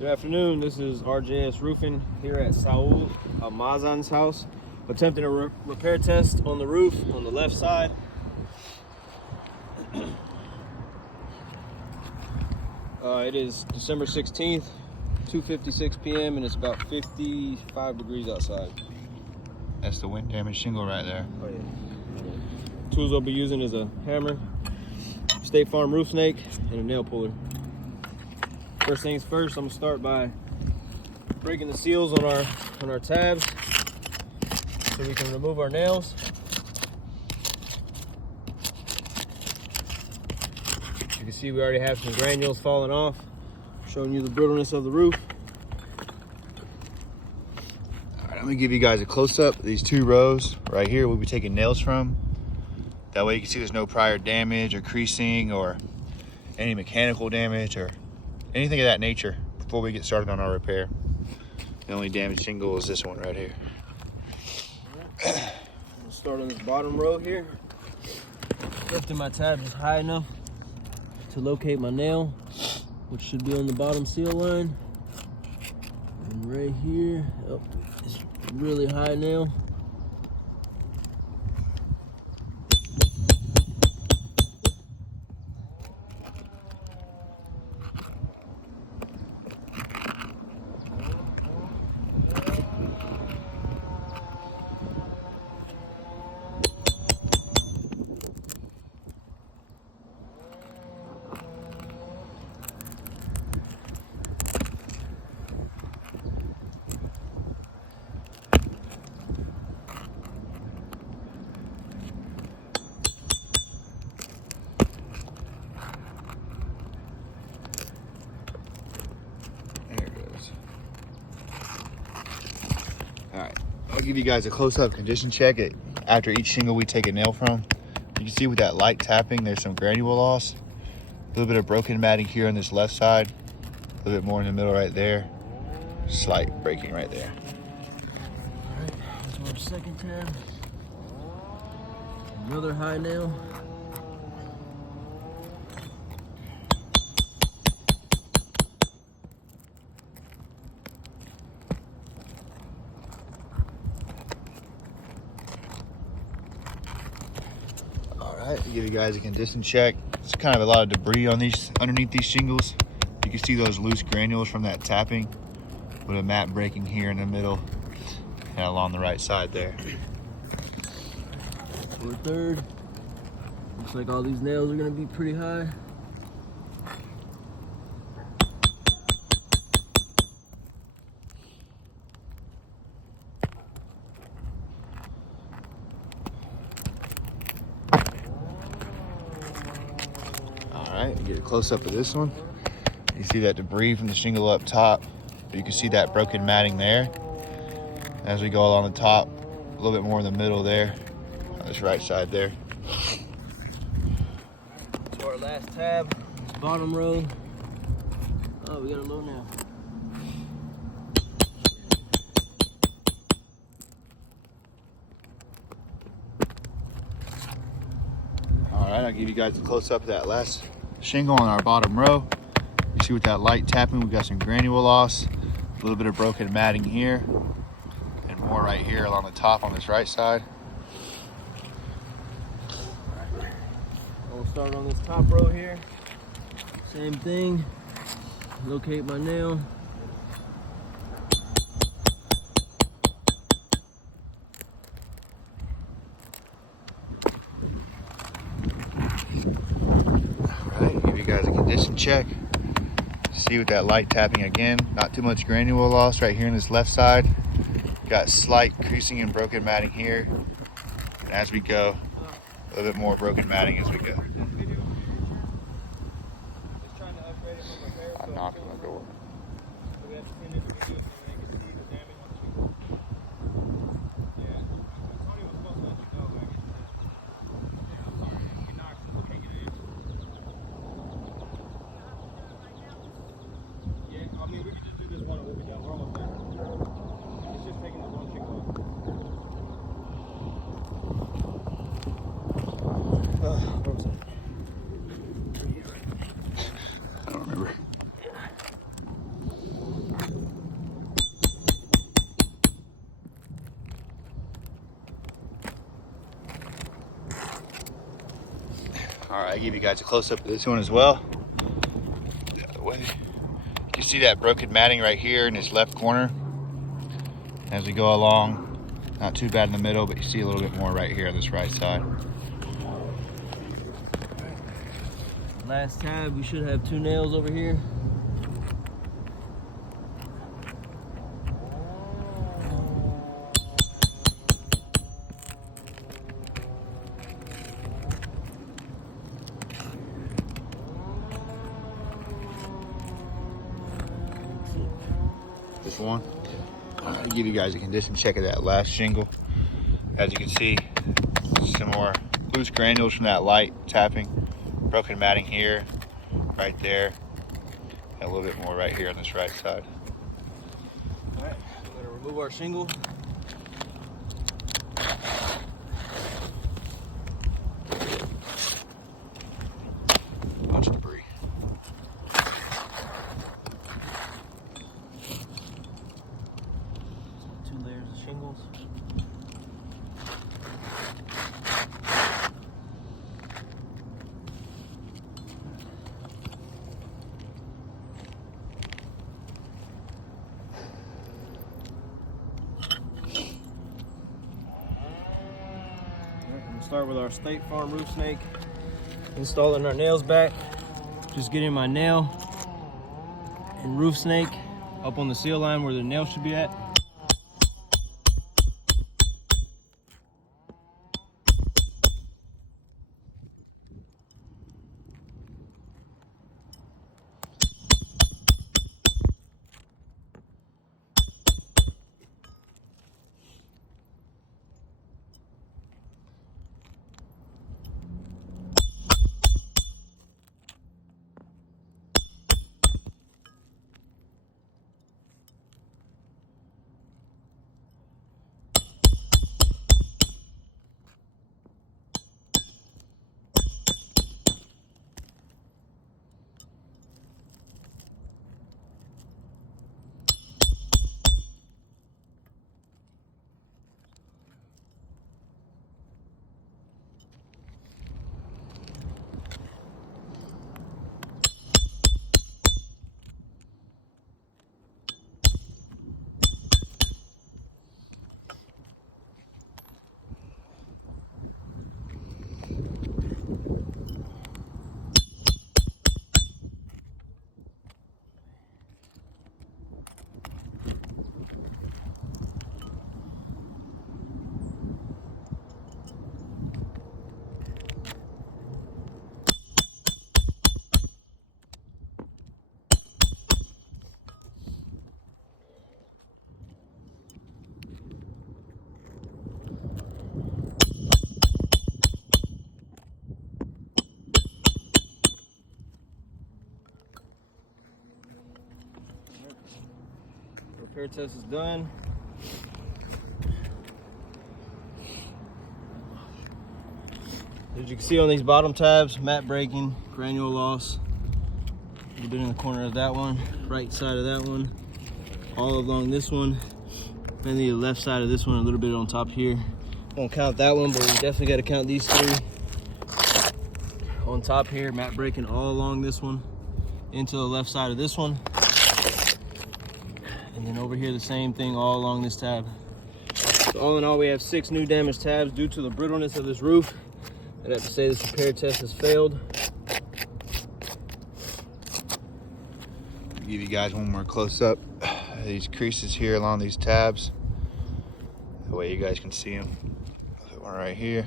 Good afternoon, this is RJS Roofing here at Saul, Almazan's house. Attempting a repair test on the roof on the left side. It is December 16th, 2:56 p.m. and it's about 55 degrees outside. That's the wind damaged shingle right there. Oh, yeah. Tools I'll be using is a hammer, State Farm roof snake, and a nail puller. First things first, I'm gonna start by breaking the seals on our tabs so we can remove our nails. You can see we already have some granules falling off, showing you the brittleness of the roof. All right, I'm gonna give you guys a close-up of these two rows right here we'll be taking nails from. That way you can see there's no prior damage or creasing or any mechanical damage or anything of that nature before we get started on our repair. The only damaged shingle is this one right here. We'll start on this bottom row here. Lifting my tab just high enough to locate my nail, which should be on the bottom seal line. And right here, oh, it's a really high nail. All right, I'll give you guys a close-up condition check after each shingle we take a nail from. You can see with that light tapping, there's some granule loss. A little bit of broken matting here on this left side. A little bit more in the middle right there. Slight breaking right there. All right, that's our second tab. Another high nail. All right, I'll give you guys a condition check. It's kind of a lot of debris on these underneath these shingles. You can see those loose granules from that tapping with a mat breaking here in the middle and along the right side there. For a third. Looks like all these nails are gonna be pretty high. All right, get a close-up of this one. You see that debris from the shingle up top, but you can see that broken matting there. As we go along the top, a little bit more in the middle there, on this right side there. To our last tab, this bottom row. Oh, we got a low nail. All right, I'll give you guys a close-up of that last shingle on our bottom row. You see with that light tapping, we've got some granule loss, a little bit of broken matting here, and more right here along the top on this right side. We'll start on this top row here. Same thing. Locate my nail. All right, give you guys a condition check. See with that light tapping again, not too much granule loss right here in this left side. Got slight creasing and broken matting here. And as we go, a little bit more broken matting as we go. I'm knocking on the door. I'll give you guys a close-up of this one as well. You see that broken matting right here in this left corner? As we go along, not too bad in the middle, but you see a little bit more right here on this right side. Last tab, we should have 2 nails over here. This one. I'll give you guys a condition check of that last shingle. As you can see, some more loose granules from that light tapping. Broken matting here, right there, and a little bit more right here on this right side. All right, we're gonna remove our shingle. Bunch of debris. Shingles. I'm gonna start with our State Farm roof snake. Installing our nails back. Just getting my nail and roof snake up on the seal line where the nail should be at. Repair test is done. As you can see on these bottom tabs, mat breaking, granule loss. A little bit in the corner of that one, right side of that one, all along this one, mainly the left side of this one, a little bit on top here. Won't count that one, but we definitely got to count these 3. On top here, mat breaking all along this one, into the left side of this one. And then over here, the same thing all along this tab. So all in all, we have 6 new damaged tabs due to the brittleness of this roof. I'd have to say this repair test has failed. I'll give you guys one more close up. These creases here along these tabs. That way you guys can see them. One right here.